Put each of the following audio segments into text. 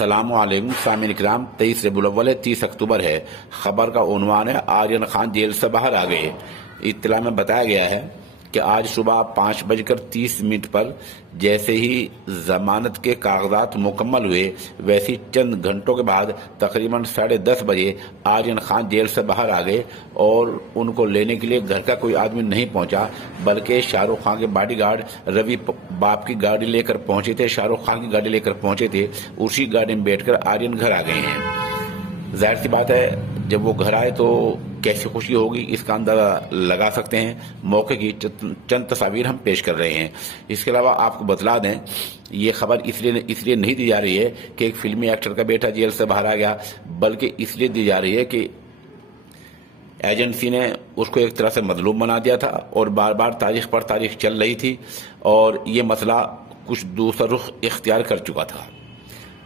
अस्सलामुअलैकुम सामीन इकराम। 23 रबीउल अव्वल है, 30 अक्टूबर है। खबर का उन्वान है आर्यन खान जेल से बाहर आ गए। इत्तला में बताया गया है कि आज सुबह 5:30 पर जैसे ही जमानत के कागजात मुकम्मल हुए वैसे चंद घंटों के बाद तकरीबन 10:30 बजे आर्यन खान जेल से बाहर आ गए और उनको लेने के लिए घर का कोई आदमी नहीं पहुंचा, बल्कि शाहरुख खान के बॉडीगार्ड रवि बाप की गाड़ी लेकर पहुंचे थे। शाहरुख खान की गाड़ी लेकर पहुंचे थे, उसी गाड़ी में बैठकर आर्यन घर आ गए हैं। जाहिर सी बात है, जब वो घर आए तो कैसी खुशी होगी इसका अंदाजा लगा सकते हैं। मौके की चंद तस्वीर हम पेश कर रहे हैं। इसके अलावा आपको बतला दें, ये खबर इसलिए नहीं दी जा रही है कि एक फिल्मी एक्टर का बेटा जेल से बाहर आ गया, बल्कि इसलिए दी जा रही है कि एजेंसी ने उसको एक तरह से मजलूम बना दिया था और बार बार तारीख पर तारीख चल रही थी और ये मसला कुछ दूसरा रुख इख्तियार कर चुका था।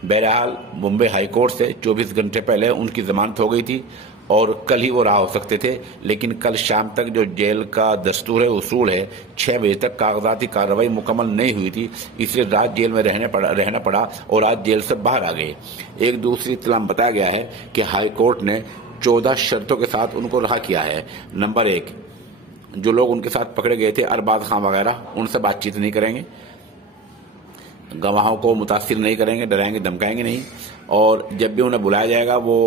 बहरहाल मुंबई हाई कोर्ट से 24 घंटे पहले उनकी जमानत हो गई थी और कल ही वो रहा हो सकते थे, लेकिन कल शाम तक जो जेल का दस्तूर है, उसूल है, 6 बजे तक कागजाती कार्रवाई मुकम्मल नहीं हुई थी, इसलिए रात जेल में रहना पड़ा और आज जेल से बाहर आ गए। एक दूसरी इत्तला में बताया गया है कि हाई कोर्ट ने 14 शर्तों के साथ उनको रहा किया है। नंबर 1, जो लोग उनके साथ पकड़े गए थे अरबाज खां वगैरह, उनसे बातचीत नहीं करेंगे, गवाहों को मुतासिर नहीं करेंगे, डराएंगे धमकाएंगे नहीं, और जब भी उन्हें बुलाया जाएगा वो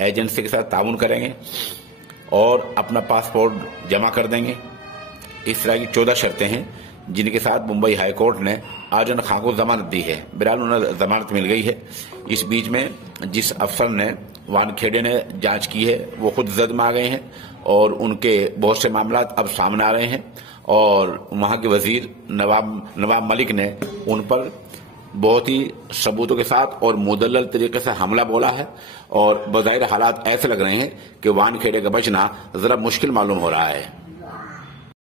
एजेंसी के साथ ताउन करेंगे और अपना पासपोर्ट जमा कर देंगे। इस तरह की 14 शर्तें हैं जिनके साथ मुंबई हाई कोर्ट ने आर्यन खान को जमानत दी है। बहरहाल उन्हें जमानत मिल गई है। इस बीच में जिस अफसर ने वानखेड़े ने जांच की है वो खुद जद में आ गए हैं और उनके बहुत से मामला अब सामने आ रहे हैं और वहां के वजीर नवाब मलिक ने उन पर बहुत ही सबूतों के साथ और मुदल्लल तरीके से हमला बोला है और बज़ाहिर हालात ऐसे लग रहे हैं कि वानखेड़े का बचना जरा मुश्किल मालूम हो रहा है।